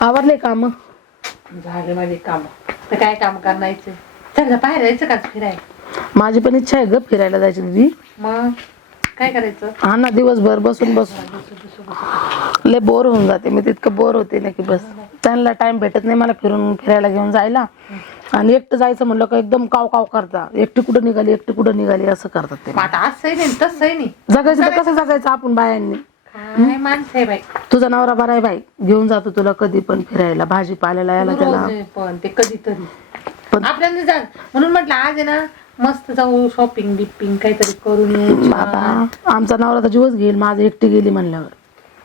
आवरले काम? झाले माझे काम. तर काय काम करायचं चल ना बाहेर जायचं का फिरायला? माझी पण इच्छा आहे ग फिरायला जायची दीदी. मग? काय करायचं? हा ना दिवसभर बसून बसून. लय बोर होऊन जाते मी तितकं बोर होते ना की बस. त्यांना टाइम भेटत नाही मला फिरून फिरायला घेऊन जायला. आणि एकटं जायचं म्हणलं का एकदम काव काव करता. एकटी कुठं निघाली एकटी कुठं निघाली असं करतात ते. मग आता असंही नाही तसंही नाही. जगायचं तर कसं जगायचं आपण बायांनी. काय माणसं आहे बाई. तुझा नवरा बरा आहे बाई. घेऊन जातो तुला कधी पण फिरायला. भाजीपाल्याला यायला रोज त्याला पण ते कधीतरी. पण- आपल्याला जा म्हणून म्हटलं आज आहे ना मस्त जाऊ शॉपिंग बिपिंग काहीतरी करून येऊ बाबा आमचा नवरा तर जीवच घेईल. माझं एकटी गेली म्हणल्यावर.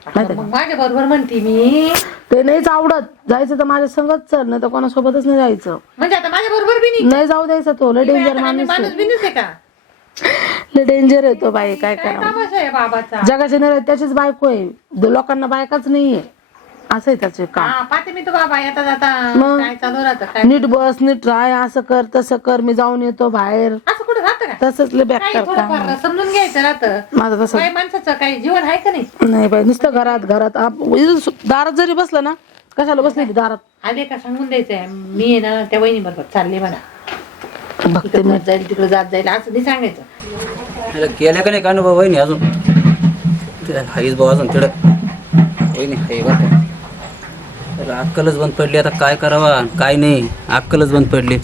मग माझ्या बरोबर म्हणते मी. ते नाहीच आवडत. जायचं तर माझ्या संगच चल नाही तर कोणासोबतच नाही जायचं. म्हणजे आता माझ्या बरोबर बी नाही. नाही जाऊ द्यायचा तो. लय डेंजर आता आम्ही माणूस माणूस बी नाही का? आहे लय डेंजर आहे तो बाई काय काय करा तमाशा आहे बाबाचा? जगाच्या नाही त्याचीच बायको आहे. दो- लोकांना बायकाच नाहीये. असं आहे त्याचे काम. हा पाहते मी तो बाबा येता जाता मग? काय चालू राहतं काय नीट बस नीट राय असं कर तसं कर मी जाऊन येतो बाहेर. असं कुठं राहतं का? तसंच लय काही काम थोडंफार समजून घ्यायचं राहतं. माझं तसं माणसाचं काही जीवन आहे का नाही? नाही बाई नुसतं घरात घरात. आप- इथं सु- दारात जरी बसलं ना कशाला बसलेली दारात? आले का सांगून द्यायचंय? मी आहे ना त्या वहिनी बरोबर चालले म्हणा. बघते मी. जाईल तिकडे जात जाईल असं नाही सांगायचं. केल्या का नाही का अनुभव? वहिनी अजून. हाईच भाऊ अजून तिकडं. वहिनी हाय बरं त्याला अक्कलच बंद पडली. आता काय करावा? काय नाही. अक्कलच बंद पडली.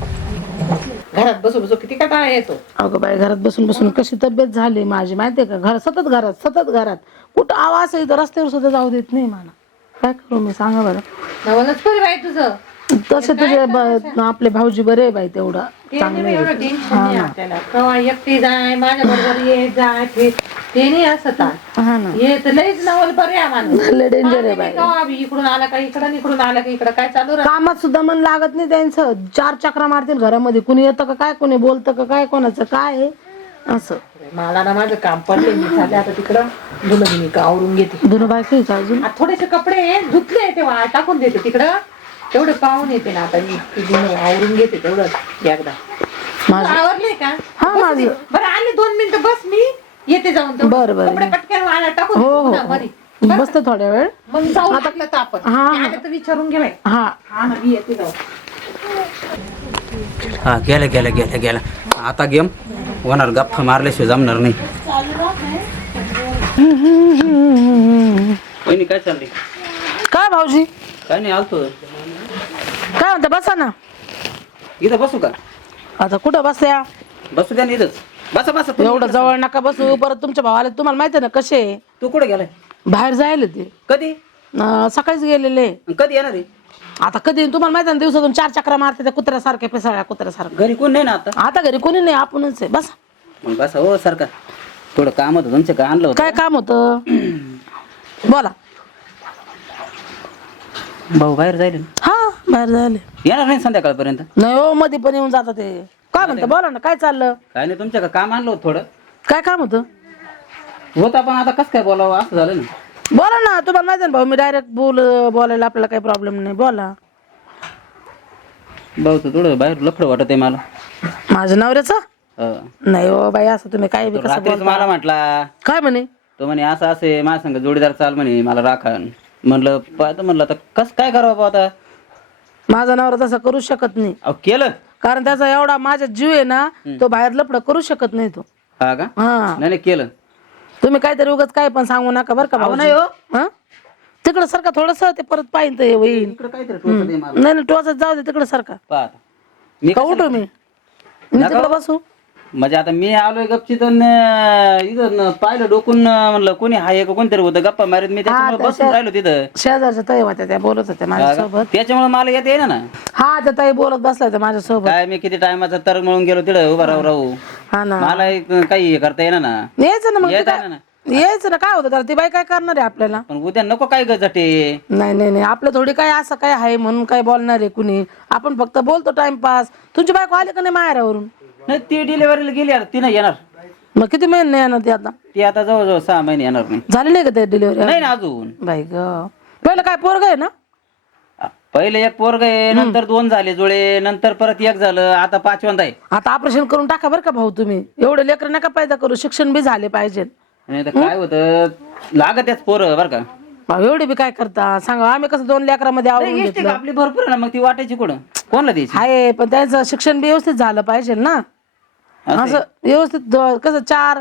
घरात बसू बसू किती कंटाळा येतो. अगं बाई घरात बसून बसून कशी तब्येत झाली माझी? माहितीये का? घर सतत घरात सतत घरात. कुठं आवाज आहे? तर रस्त्यावर सुद्धा जाऊ देत नाही मला. काय करू मी? सांगा बरं. नवलच करी बाई तुझं. तसे तुझे ब- आपले भाऊजी बरे आहे बाई तेवढा. ते नाही एवढं टेन्शन नाही आपल्याला. केव्हा एकटी जाय माझ्या बरोबर ये जाय ते ते नाही हा ना. हे तर लईच नवल बरे आहे माणूस. लय डेंजर आहे बाई. केव्हा बी इकडून आला का इकडं इकडून आला का इकडं काय चालू राहतं? कामात सुद्धा मन लागत नाही त्यांचं. चार चक्रा मारतील घरामध्ये. कुणी येतं का काय कोणी बोलतं का काय कोणाचं काय आहे? असं. मला ना माझं काम पडले मी चालले आता तिकडं. मी का आवरून घेते. दोन बायको आहे का अजून थोडेसे कपडे धुतले ते टाकून देते तिकडं. तेवढे पाहून येते ना आता मी. आवरून घेते तेवढं एकदा. माझं आवरले का? हा माझं बरं आले दोन मिनिटं बस मी. येते जाऊन तेवढं. बरं, बरं. कपडे पटकन वाळा टाकून हो हो. हो. बसते थोड्या वेळ. मग जाऊ लागलं तर आपण. हा, ते हा. आले तर विचारून घे बाई. हा. हा मी येते जाऊ हा गेल्या गेल्या गेल्या गेल्या आता गेम. होणार गप्पा मारल्याशिवाय जमणार नाही. वहिनी काय चालली काय भाऊजी? काय नाही आलतो. काय म्हणता बसा ना. इथं बसू का? आता कुठं बसल्या? बसू द्या ना इथंच. बसा बसा तुम्ही. एवढं जवळ नका बसू परत तुमच्या भावाला तुम्हाला माहिती आहे ना कसे आहे? तू कुठे गेलाय? बाहेर जायला ते. कधी? अं, सकाळीच गेलेले. आणि कधी येणार आहे? आता कधी तुम्हाला माहिती आहे ना दिवसातून चार चक्रा मारते त्या कुत्र्यासारखे पिसाळ्या कुत्र्यासारखं घरी कोण नाही ना आता? आता घरी कोणी नाही आपणच आहे. बस. मग बसा हो सरकार थोडं काम होतं तुमच्या काय आणलं होतं? काय काम होतं? बोला. भाऊ बाहेर जाईल हा बाहेर जायले येणार नाही संध्याकाळपर्यंत? नाही हो मध्ये पण येऊन जातात ते. काय म्हणतं बोला ना काय चाललं? काय नाही तुमच्या काम आणलं होतं थोडं. काय काम होतं? होतं पण आता कसं काय बोलावं असं झालं ना. बोला ना तुम्हाला माहिती आहे ना भाऊ मी डायरेक्ट बोल बोलायला आपल्याला काही प्रॉब्लेम नाही. बोला. भाऊ तर थोडं बाहेर लफडं वाटत आहे मला माझ्या नवऱ्याचं हं. नाही हो बाई असं तुम्ही काय बी तो कसं रात्रीच मला म्हटला. काय म्हणे? तो म्हणे असं असे माझ्या संग जोडीदार चाल म्हणे मला राखण. म्हणलं पाहतो म्हणलं आता कसं काय करावं बुवा आता? माझा नवरा तसा करू शकत नाही. अहो केलं? कारण त्याचा एवढा माझा जीव आहे ना तो बाहेर लपड करू शकत नाही तो. हा का? हा. नाही नाही केलं. तुम्ही काहीतरी उगाच काय पण सांगू नका बरं का भाऊजी. नाही हो. हा? तिकडं सारखा थोडस ते परत पाहिजे ते होईल इकडं काहीतरी टोचत आहे मला. नाही नाही टोचत जाऊ दे तिकडे सारखा. मी का उठू मी? मी तिकडे बसू. म्हणजे आता मी आलोय गपची तर इथं न- पाहिलं डोकून म्हणलं कोणी हाय का कोणतरी होतं गप्पा मारत मी त्याच्यामुळे बसून राहिलो तिथं. शेजारच्या ताई होत्या त्या बोलत होत्या माझ्यासोबत. त्याच्यामुळे मला येत ना? हा त्या ताई बोलत बसल्या होत्या माझ्यासोबत. काय मी किती टायमाचा तर म्हणून गेलो तिथं उभा राहू राहू. हा ना. मला एक काही हे करता येईना ना? यायचं ना मग ते काय- ना? यायचं ना काय होतं? त्याला ती बाई काय करणार आहे आपल्याला? पण उद्या नको काय गजटे नाही नाही नाही. आपलं थोडी काय असं काय आहे म्हणून काय बोलणार आहे कुणी? आपण फक्त बोलतो टाइमपास तुमची बायको आली का नाही माहेरावरून? नाही ती डिलिव्हरीला गेली आता ती नाही येणार. मग किती महिने नाही येणार ती आता? ती आता जवळजवळ सहा महिने येणार नाही. झाली नाही का ते डिलिव्हरी नाही ना अजून. बाई ग. पहिलं काय पोरग आहे ना? पहिले एक पोरग आहे नंतर दोन झाले जुळे नंतर परत एक झालं आता पाचवंदा आहे. आता ऑपरेशन करून टाका बरं का भाऊ तुम्ही. एवढे लेकर नका पैदा करू शिक्षण बी झाले पाहिजे. आणि आता काय होतं लागत त्याच पोरं बरं का. एवढे बी काय करता? सांगा आम्ही कसं दोन लेकरामध्ये आवडून घेतलं? आपली भरपूर आहे ना मग ती वाटायची कुठं? कोणाला द्यायची? आहे पण त्यांचं शिक्षण व्यवस्थित झालं पाहिजे ना. असं असं व्यवस्थित द- कसं चार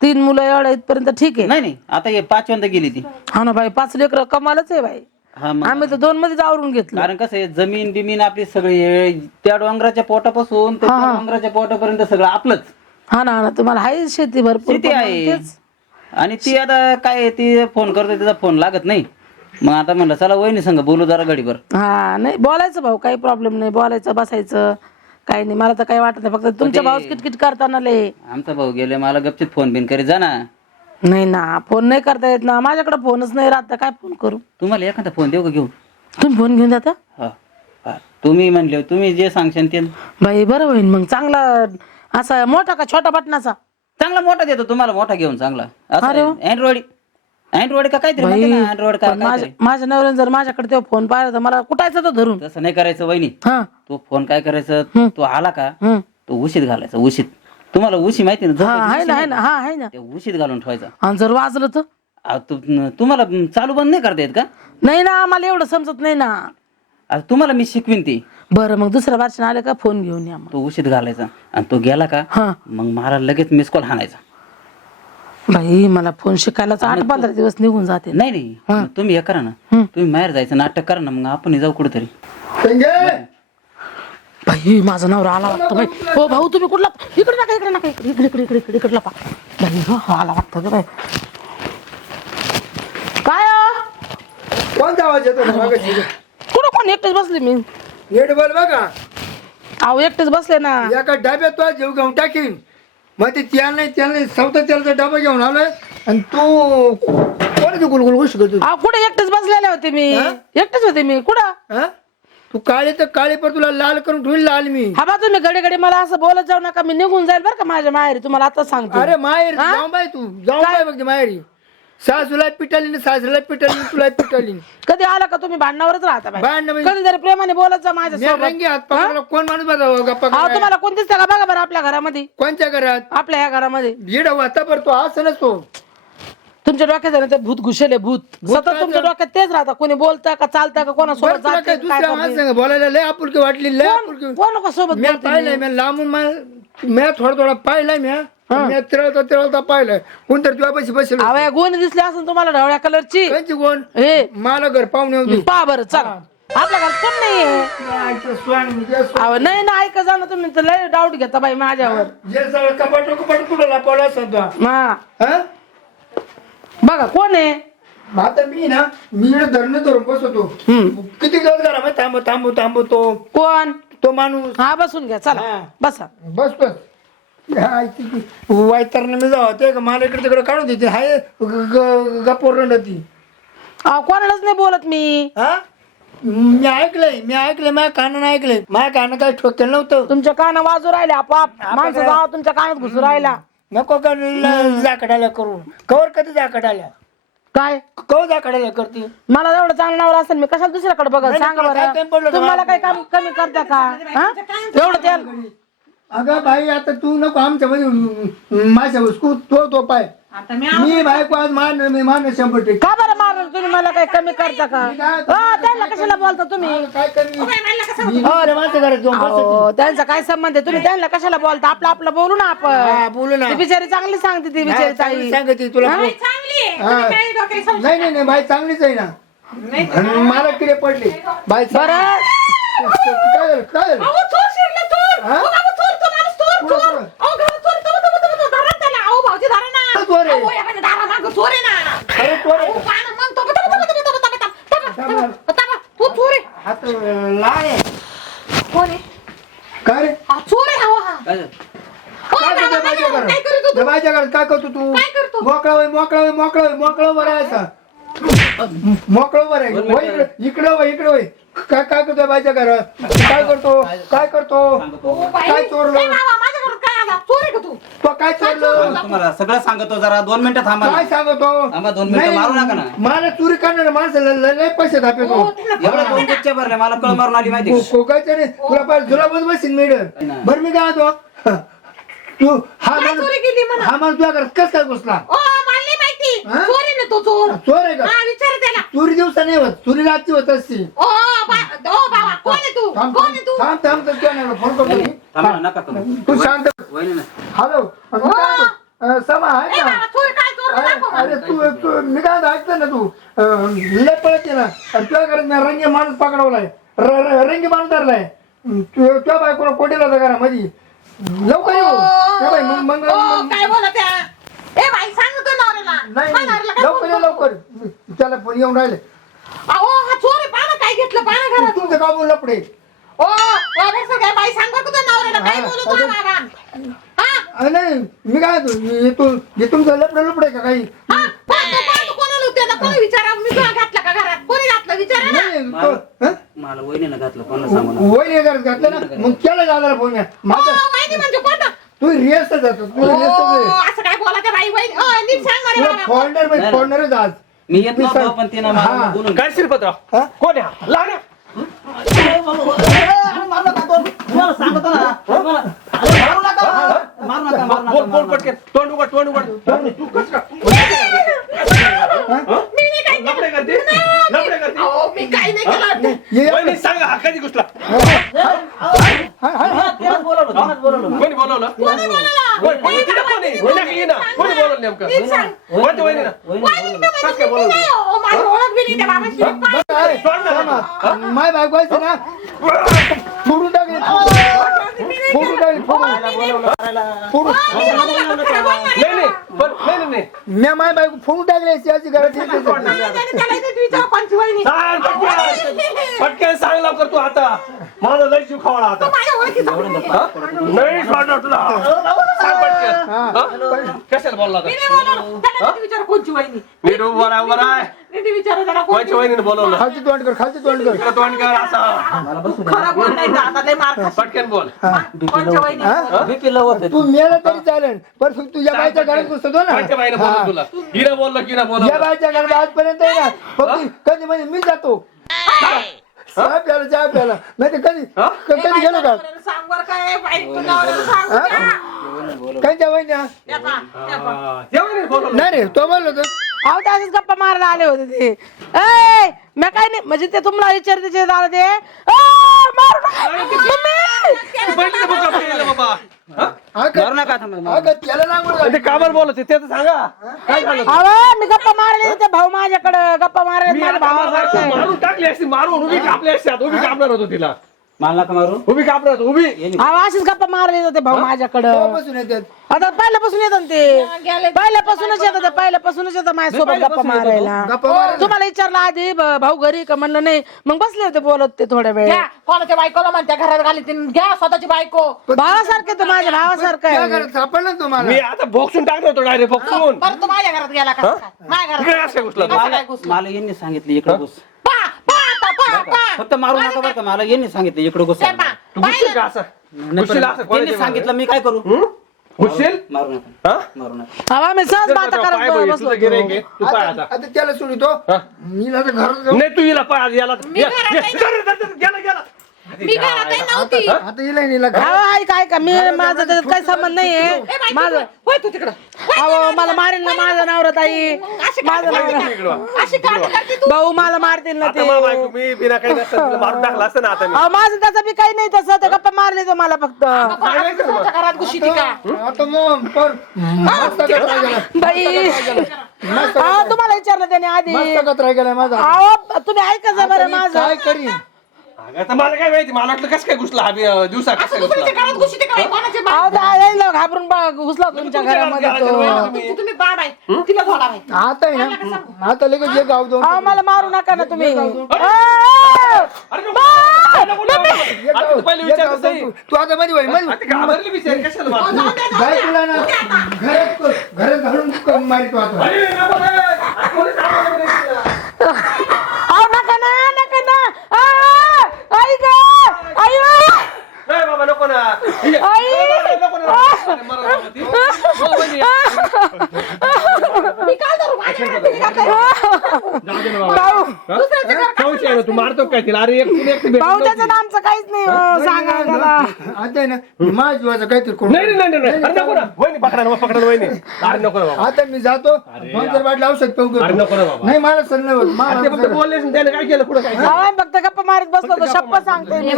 तीन मुलं एवढं इथपर्यंत ठीक आहे. नाही नाही आता हे पाचव्यांदा गेली ती. हा ना बाई पाच लेकर कमालच आहे बाई. हा मग आम्ही तर दोन मध्येच आवरून घेतलं. कारण कसं आहे जमीन बिमीन आपली सगळी आहे. त्या डोंगराच्या पोटापासून ते त्या डोंगराच्या पोटापर्यंत सगळं आपलंच. हा ना हा ना तुम्हाला आहे शेती भरपूर शेती पण मग आहे तेच. आणि ती आता काय आहे, ती फोन करते तिचा फोन लागत नाही. मग आता म्हणलं चला वहिनी संग बोलू जरा गडीभर हा नाही बोलायचं भाऊ काही प्रॉब्लेम नाही बोलायचं बसायचं. काही नाही मला तर काही वाटत नाही फक्त तुमच्या भाऊ किटकिट करताना लय. आमचा भाऊ गेले मला गपचित फोन बिन करीत जा ना. नाही ना फोन नाही करता येत ना. माझ्याकडे फोनच नाही राहत तर काय फोन करू? तुम्हाला एखादा फोन देऊ का घेऊन? तुम्ही फोन घेऊन जाता? हा हा. तुम्ही म्हणले तुम्ही जे सांगशाल ते. बाई बरं होईल मग चांगला असा मोठा का छोटा बटनाचा? चांगला मोठा देतो तुम्हाला मोठा घेऊन चांगला. अँड्रॉइड अँड्रॉइड का काहीतरी म्हणते ना अँड्रॉइड का पण माझ्या माझ्या नवऱ्याने जर माझ्याकडे तेव्हा फोन पाहिला तर मला कुठायचं तो धरून. तसं नाही करायचं वहिनी. हा. तो फोन काय करायचं? तो आला का? हम्म. तो उशीत घालायचा उशीत. तुम्हाला उशी माहिती ना हा झोपायची आहे उशी ना नाही. आहे ना हा आहे उशीत घालून ठेवायचा. आणि जर वाजलं तर? आ, तु- तुम्हाला चालू बंद नाही करता येत का? नाही ना मला एवढं समजत नाही ना. तुम्हाला मी शिकवीन ती. बरं मग दुसऱ्या वर्षाने आले का फोन घेऊन या मग. तो उशीत घालायचा. आणि तो गेला का? हा. मग मला लगेच मिस कॉल हाणायचा. बाई मला फोन शिकायलाच आठ पंधरा दिवस निघून जाते. नाही नाही मग तुम्ही हे करा ना. तुम्ही बाहेर जायचं नाटक करा ना मग आपण जाऊ कुठेतरी. बाई माझा नवरा आला वाटतं बाई. हो भाऊ तुम्ही कुठला? इकडे नका इकडे नका इकडे इकडे इकडे इकडे इकडे इकडला पा बाई हो हो, आला वाटतं बाई. काय हो? कोणता आवाज येतो ना मागाशी? कुठं कोण एकटेच बसले मी? नीट बोल बघा. अहो एकटेच बसले ना. एका डब्यात तो जीव घेऊन टाकीन. मग ते तेल नाही तेल नाही चौथा तेलाचा डबा घेऊन आलोय आणि तू कोणाची गुलगुल करतो अहो कुठे एकटेच बसलेले होते मी? हा? एकटेच होते मी. कुठं? हा? तू काळे तर काळे पर तुला लाल करून ठेवील लाल मी. हा बा तुम्ही घडी घडी मला असं बोलत जाऊ नका. मी निघून जाईल बरं का माझ्या माहेरी. तुम्हाला आता सांगतो. अरे माहेर? जाऊन बाय तू. जाऊन बाय बघ माहेरी. सासूला पिटाली सासूला पिटाली तुला पिटाली कधी आला का तुम्ही? भांडणावरच राहता बाई. भांडणं म्हणजे- कधी जरी प्रेमाने बोलत जा माझ्या मी सोबत रंगी हात पकडला कोण माणूस बघा गप्पा अहो करायला? तुम्हाला कोण दिसतं का? बघा बरं आपल्या घरामध्ये. कोणत्या घरात? आपल्या ह्या घरामध्ये. येड वाता पर तो असं नसतो. तुमच्या डोक्यात आहे ना ते भूत घुसेले भूत. सतत तुमच्या डोक्यात तेच राहतं. कोणी बोलतं का चालतं का कोणासोबत बरं तुला जाते काय काय दुसऱ्या करते? माणसांग बोलायला लय आपुलकी वाटली लय आपुलकी कोण सोबत मी पाहिलंय मी? लांबून मी थोडा थोडा पाहिलाय मी मी तिरळता तिरळता पाहिलंय. कोणतरी तुझ्या पैसे बसेल अहो या गोणी दिसली असेल तुम्हाला ढवळ्या कलरची. त्यांची कोण हे. मला घर पाहुणे होती पा बरं चला. आपल्या घरात कोण अहो नाही ना ऐका जा ना तुम्ही. तर लय डाऊट घेता बाई माझ्यावर. जे सगळं कपाट कपाट कुठं लपवला सध्या हा? बघा कोण आहे? आता मी ना मी धरणं धरून बसवतो. हम्म. किती दिवस झाला मग थांबू थांबू थांबतो कोण? तो माणूस. हा बसून घ्या चला. हा. बसा. बस बस. वायतरनं मी जाऊ ते का मला इकडे तिकडे काढून देते हाय गप्पोर ती अहो कोणालाच नाही बोलत मी हा मी ऐकलंय मी ऐकलंय माझ्या कानानं ऐकलंय माझ्या कानं काय ठोकेल नव्हतं तुमच्या कान वाजू राहिले आपाप माणसं जावा तुमच्या कानात घुसू राहिला नको का ल- जाकडाल्या करून कवर कधी जाकडाल्या काय कवर जाकडाल्या करते मला एवढं चांगलं नावर असेल मी कशाला दुसऱ्याकडे नाही, सांगा बरं तुम्हाला काही काम कमी करता का हा? एवढं तेल अगं भाई आता तू नको आमच्या मध्ये माझ्या वस्तू तो तो पाय. आता मी मी बायको आज मान मी मान शंभर टक्के. का बरं मारलं तुम्ही मला काही कमी करता का? हा, त्यांना कशाला बोलता तुम्ही? काय कमी? मी दुसऱ्या माणसाच्या घरात जाऊन बसते. अहो, त्यांचा काय संबंध आहे? तुम्ही त्यांना कशाला बोलता? आपलं आपलं बोलू ना हा, आपण बोलू ना. ती बिचारी चांगली सांगते ती बिचारी चांगली ताई. सांगते तुला चांगली आहे. हा. तुम्ही काही डोक्याला समजून- नाही नाही नाही बाई चांगलीच आहे ना. आणि मला किडे पडले. बाई बरं. काय झालं? काय झालं? अहो, चोर शिरला, चोर. हा? पुढं, पुढं. चोर आहे. अरे चोर. आहे. थांबा. रे? काय झालं? दबायच्याकडे काय करतो तू? काय करतो? मोकळा होय मोकळा होय मोकळा होय मोकळा बरायचा मोकळं बरं इकडं इकडं होय इकडं होय. काय काय करतोय माझ्या घरात काय करतो काय करतो. काय चोरलं? काय आला? चोर आहे का तू? तो काय चोरलं तुम्हाला सगळं सांगतो जरा दोन मिनिटं थांबा. काय सांगतो थांबा, दोन मिनिटं मारू नका ना. मला चोरी करणार माणसाला लय लय पैसे दाखवतो एवढं दोन गुच्छे भरले मला कळ मारून आली माहिती का? कोकायचं रे तुला पाहिजे तुला बस बसीन मिळेल नाही. बरं मी काय होतो तू हा माणूस? हा माणूस तुझ्या घरात कस काय घुसला ओ. हा? चोर आहे ना तो चोर. चोर आहे का? हा विचार त्याला. तुला तुरी रात्री होत असती. ओ बा- ओ बाबा कोण आहे तू? थांब कोण आहे तू? थांब थांब तर तुझ्या नवऱ्याला फोन करतो मी. थांबा नका करू. तू शांत. वहिनी ना हॅलो मी काय म्हणतो? अं, समा आहे ए का बाबा चोरी काय चोरी? अरे दाखव अरे तू तू मी काय ऐकतं ना तू? अं, लय पळत आहे ना. आणि तुझ्या घरात रंगी माणूस पकडवलाय. र- र- रंगी माणूस धरलाय. अं, तु- तुझ्या बायकोला कोटीला होता घरामध्ये. लवकर येऊ काय बाई, मग मग ओ, मग- काय बोलत आहे? ए बाई सांग तू नवऱ्याला. नाही नवऱ्याला काय लवकर ये? लवकर. त्याला फोन येऊन राहिले. अहो हा चोर आहे पाहा काय घेतलं पाहा घरात. तुमचं का बोल लपडे ओ बाबा सगळ्या बाई सांग बरं तुझ्या नवऱ्याला काय हा, बोलतो अजून- बाबा हा? अं, नाही मी काय म्हणतो, हे तू हे तुमचं लपडे लपडे का काही? हा पाहतो पाहतो कोणाला होते ना कोणी विचारा मी तुला घातलं का घरात? कोणी घातलं? विचारा ना. नाही तो- हं? मला वहिनीनं घातलं कोणाला सांगू नका. वय घरात घातलं ना मग केलं दादाला फोन ओ, माझा वहिनी म्हणजे कोणतं तू रिअस जातो तू ओ, असं काय बोलत आहे बाई वहिनी ओ, नीट सांग मला तुला बाबा. फॉरनर नाही, नाही. फॉरनरच आज मी येत नव्हतो पण तिनं मला हा. बोलून काय श्रीपतराव हा? कोण आहे हा? लहान आहे? बोल बोल पटकन तोंड उघड तोंड उघड तू कसं का मी नाही काय केलं. लफडे करते लफडे करते अहो, मी काही नाही केलं होतं. ये वहिनी सांगा हा कधी घुसला हाय, हाय, हाय. त्यालाच बोलवलं त्यालाच बोलवलं कोणी बोलवलं कोणी बोलवलं? कोणी कोणी तिला कोणी कोणी की येईना? कोणी बोलवलं नेमकं नीट सांग. कोणत्या वहिनीनं वहिनी मी म्हणजे काय मी बोलवलं? नाही, ओ, माझी ओळख बी नाही त्या बाबाशी. अरे, तोंड दाखव. थांबा. माय बायको आहे ना. फोडून टाकली फोडून टाकली फोडून. फोडून नाही नाही पण नाही नाही, नाही. मी माय बायको फोडून टाकली कोणची वहिनी. सांग पटकन पटकन सांग लवकर तू आता. माझा लय जीव खावाळा आता. हा? नाही वाटत तुला. सांग पटकन. हा. कशाला बोलला मी आता? विचारा त्याला कोणची कोणच्या वहिनीने बोलवलं? खालची तोंड कर खालची तोंड कर. इकडं तोंड कर असं. पटकन बोल. हा? तू मेला तरी चालेल पण फक्त तुझ्या बायच्या घरात घुसतो ना कोणत्या बाईने बोललं. तुला. हिनं बोललं की ना या बोलवलं बायच्या घरात आजपर्यंत आहे ना फक्त कधी म्हणजे मी जातो. चहा प्याला चहा प्याला नाही तर कधी हा? क- कधी गेलो का? सांग बरं काय बाई? तू नवऱ्याला सांग हा? द्या. काय त्या वहिन्या द्या पा, द्या पा. या वहिनीने बोलवलं. नाही रे तो बोललो तर अहो ते असेच गप्पा मारायला आले होते ते. ए मी काय नाही म्हणजे ते तुम्हाला विचारते ते झालं ते. ए, मारू नका. मम्मी! तू पहिले तर बुका पडलेलं बाबा मारू नका थांबा अगं त्याला लागून आणि ते कामाला बोलत ते तर सांगा. काय झालं? अहो मी गप्पा मारले होते भाऊ माझ्याकडे. गप्पा मारले मी माझ्या भावासारखे. मारून टाकली असती मारून उभी कापली असती आता, उभी कापणार होतो तिला. मला नका मारू. उभी कापणार होतो उभी अहो अशीच गप्पा मारले होते भाऊ माझ्याकडं. येतात? आता पहिल्यापासून येतात ते. पहिल्यापासूनच येतात ते पहिल्यापासूनच येतात माझ्यासोबत गप्पा मारायला. गप्पा मारायला. तुम्हाला विचारलं आधी भाऊ घरी का म्हणलं नाही. मग बसले होते बोलत ते थोड्या वेळ. घ्या कोणाच्या बायकोला म्हणत्या घरात घाली घ्या स्वतःची बायको. भावासारखे तो माझ्या भावासारखं त्या आहे घरात सापडलं ना तुम्हाला? मी आता भोगसून टाकणार होतो डायरेक्ट भोगसून बरं तू माझ्या घरात गेला का? माझ्या इकडे घरात असं काय घुसला? मला यांनी सांगितलं इकडे घुस. फक्त मारू नका बरं का मला यांनी सांगितलं इकडे घुस. तू घुसशील का असं? घुसशील असं त्यांनी सांगितलं मी काय करू? हं? घुसशील मारू नका हा? मारू नका. हवा मी सहज बाता पाय करत बघ, बसलो. तुझं गिऱ्हाईक आहे. होतो. तू पाय आता. आता आता त्याला सोडितो हा? मी आता घरात जाऊ. नाही तू हिला पाय याला मी ये, घरात ये, नाही. जा रे, जा, जा, गेला गेला. मी घरातही नव्हती. आता येईल नीला घरात अहो ऐक ऐक मी माझा त्याच्यात काही संबंध नाहीये. माझं होय तू तिकडं. अहो. मला मारेल ना माझा नवरा ताई. अशी माझा कामं नवरा. करते इकडं वा. का? अशी कामं करते तू. भाऊ मला मारतील ना आता ते. मला बायको मी बिना काही नसतं तिला मारून टाकला असतं ना आता मी. अहो माझं त्याचं बी काही नाही तसं. ते गप्पा मारले तो मला फक्त. असं तुमच्या घरात घुशीती का? आता मग पर मस्त कचरा गेला बाई. अहो तुम्हाला विचारलं त्याने आधी. मस्त माझा. अहो तुम्ही ऐका जा बरं माझं. काय करीन? अगं, आता मला काय माहिती मला वाटलं कसं काय घुसला हा बी- दिवसा कसं असं काय दुसऱ्याच्या घुसला घरात घुशीती का बाई? कोणाच्या बा- अहो त्या यायला घाबरून बा- घुसला तुमच्या तुमच्या घरामध्ये घरात तो गेला, तुमची तुम्ही बाब आहे तिला थोडा बाई आता आहे ना आता लगेच जे गाव जाऊन अहो मला मारू नका ना तुम्ही अहो! अरे नको, नको, नको, नको. ये आता गाव- तू पहिले विचार गाव कसं जाऊन आहे? तू तू आता मध्ये वयमध्ये आता घाबरली बिचारी, कशाला मारतो? जाय तुला ना घरात घरात घालून मारितो आता अरे, नको रे. आता कोणी सांगणार नाही तुला. अहो नका ना नका ना आ! आई ग आई ग! नाही बाबा नको ना ठीक आहे. आई! संशय ना, तू मारतो काय तिला? अरे एक तुला एकटी भेटली भाऊ. त्याचं आमचं काहीच नाही हो, सांगा त्याला आता आहे ना माझ्या जीवाचं काहीतरी करू नाही नाही नाही नाही. अरे नको ना. वहिनी पकडा ना पकडा ना वहिनी. अरे नको ना बाबा. आता मी जातो. चार बाटली औषध पिऊ अरे नको ना बाबा. नाही मला सण नाही होत. अरे ते फक्त मला बोललेच नाही, त्याने काय केलं पुढे काय केलं? फक्त गप्पा मारत बसलो होतो शप्प सांगते मी.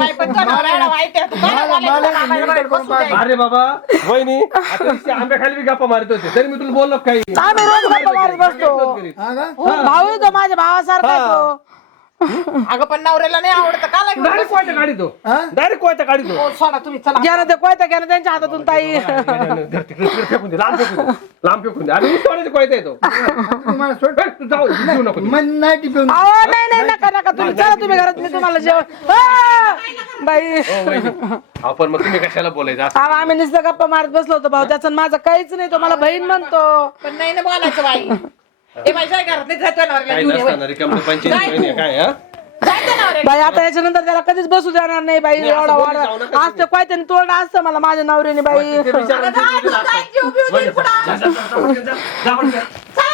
अरे बाबा. वहिनी. आता नुसते आंब्या खाली बी गप्पा मारत होते. तरी मी तुला बोललो काही? आम्ही रोज गप्पा मारत बसतो हा का भाऊ आहे तो माझ्या भावासारखा आहे तो. अगं पण नवऱ्याला नाही आवडत. का लागलं डायरेक्ट कोयता काढितो हा? डायरेक्ट कोयता काढितो हो, सोडा तुम्ही चला. घ्या ना ते कोयता घ्या ना त्यांच्या हातातून ताई. फेकून दे लांब फेकून दे. लांब फेकून दे. अरे सोडायचं कोयता येतो तुम्हाला सोड. ए, तू जाऊ घेऊ नको मन नाही अहो नाही नाही नका नका तुम्ही चला तुम्ही घरात मी तुम्हाला जेवण. आ! बाई. हो. आपण मग तुम्ही कशाला बोलायचं? असं? आम्ही नुसतं गप्पा मारत बसलो होतो भाऊ. त्याचं आणि माझं काहीच नाही तो. मला बहीण म्हणतो. पण नाही ना बोलायचं बाई. ए बाई घरात काय नसताना रिकामं पंचायत काय हा आता याच्यानंतर त्याला कधीच बसू देणार नाही बाई नाही, असं एवढा बोलू जाऊ वाढ नका आज ते कोयत्याने तोडलं असतं मला माझ्या नवऱ्याने बाई ते विचारायचं जा, तुझं तू लागतं. जाय, जीव बिव दे पुढं. जा, जा, जा, जा, जा, जा, जा, जा, जा.